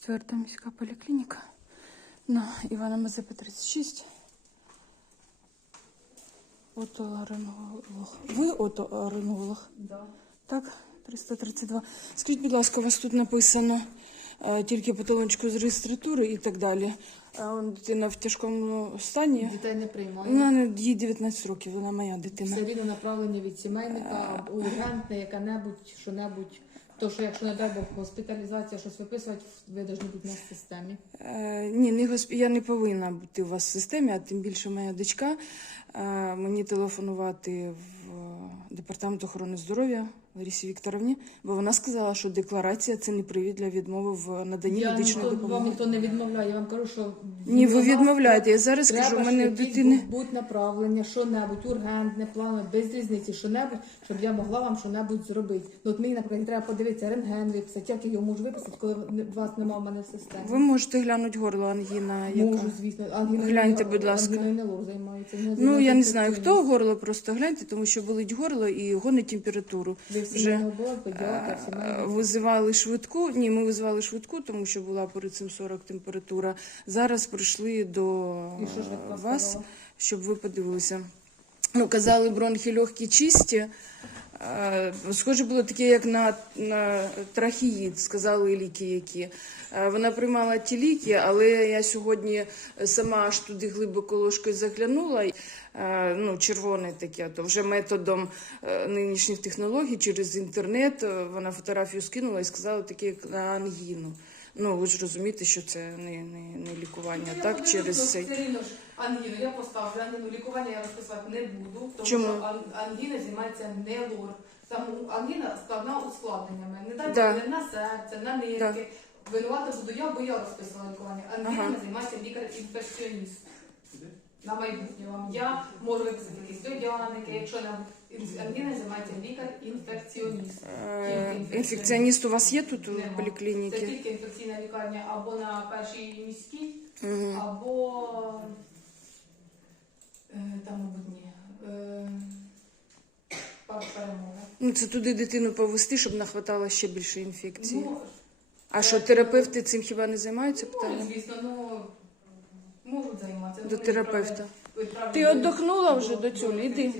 Четверта міська поліклініка на Івана Мазепи 36. Отоларинголог. Ви отоларинголог? Да. Так, 332. Скажіть, будь ласка, у вас тут написано е, тільки по талончику з реєстратури і так далі. Он дитина в тяжкому стані. Дітей не приймає. Вона їй 19 років, вона моя дитина. Все рівно направлення від сімейника, або ургентне, яке-небудь, що-небудь. То, що якщо не дай Бог госпіталізація, щось виписувати, ви повинні бути на системі. Е, ні, не госп... я не повинна бути у вас в системі, а тим більше моя дочка. Е, мені телефонувати в е, департамент охорони здоров'я Ларісі Вікторовні, бо вона сказала, що декларація це не привід для відмови в наданні Я медичної ніхто, вам допомоги. ніхто не відмовляє, я вам кажу, що Ні, ви відмовляєте. Я зараз треба скажу, у мене у дитини. будь направлення, що-небудь, ургентне, планове, без різниці, що-небудь, щоб я могла вам що-небудь зробити. Ну, от мені, наприклад, треба подивитися рентген виписати, як я його можу виписати, коли не- вас немає в мене в системі. Ви можете глянути горло ангіна, яка. Можу, звісно. Ангіною- Гляньте, будь ласка. Лор займається. Ну, я не знаю, хто горло, просто гляньте, тому що болить горло і гонить температуру. Ви Вже Е, сімейний. Визивали швидку. Ні, ми визивали швидку, тому що була перед цим 40 температура. Зараз прийшли до ви вас, щоб ви подивилися. Ну, казали, бронхи легкі чисті. Е, Схоже було таке, як на, на трахеїд, сказали ліки, які. Е, Вона приймала ті ліки, але я сьогодні сама аж туди глибоко ложкою заглянула. Е, Ну, червоне таке, то вже методом нинішніх технологій через інтернет вона фотографію скинула і сказала таке, як на ангіну. Ну, ви ж розумієте, що це не, не, не лікування, Ну, так, через цей. Ангіну я поставлю, ангіну лікування я розписувати не буду, тому Чому? що ан- ангіна займається не лор. Там ангіна складна ускладненнями. Не дай Да. Боже, на серце, на нирки. Винувата буду я, бо я розписувала лікування. Ангінами Ага. займається лікар-інфекціоніст. На майбутнє вам. Я можу виписати якісь льодяники, якщо нам ангіна займається лікар-інфекціоніст. Е, Інфекціоніст у вас є тут у Нема. Це поліклініці? тільки інфекційна лікарня або на першій міській, Мгм. або там, мабуть, ні. Е, парк перемоги. Ну, це туди дитину повести, щоб нахватало ще більше інфекцій. Ну, а що, терапевти цим хіба не займаються ну, звісно, ну можуть займатися. До терапевта. Ти до- отдохнула вже до цього? Іди.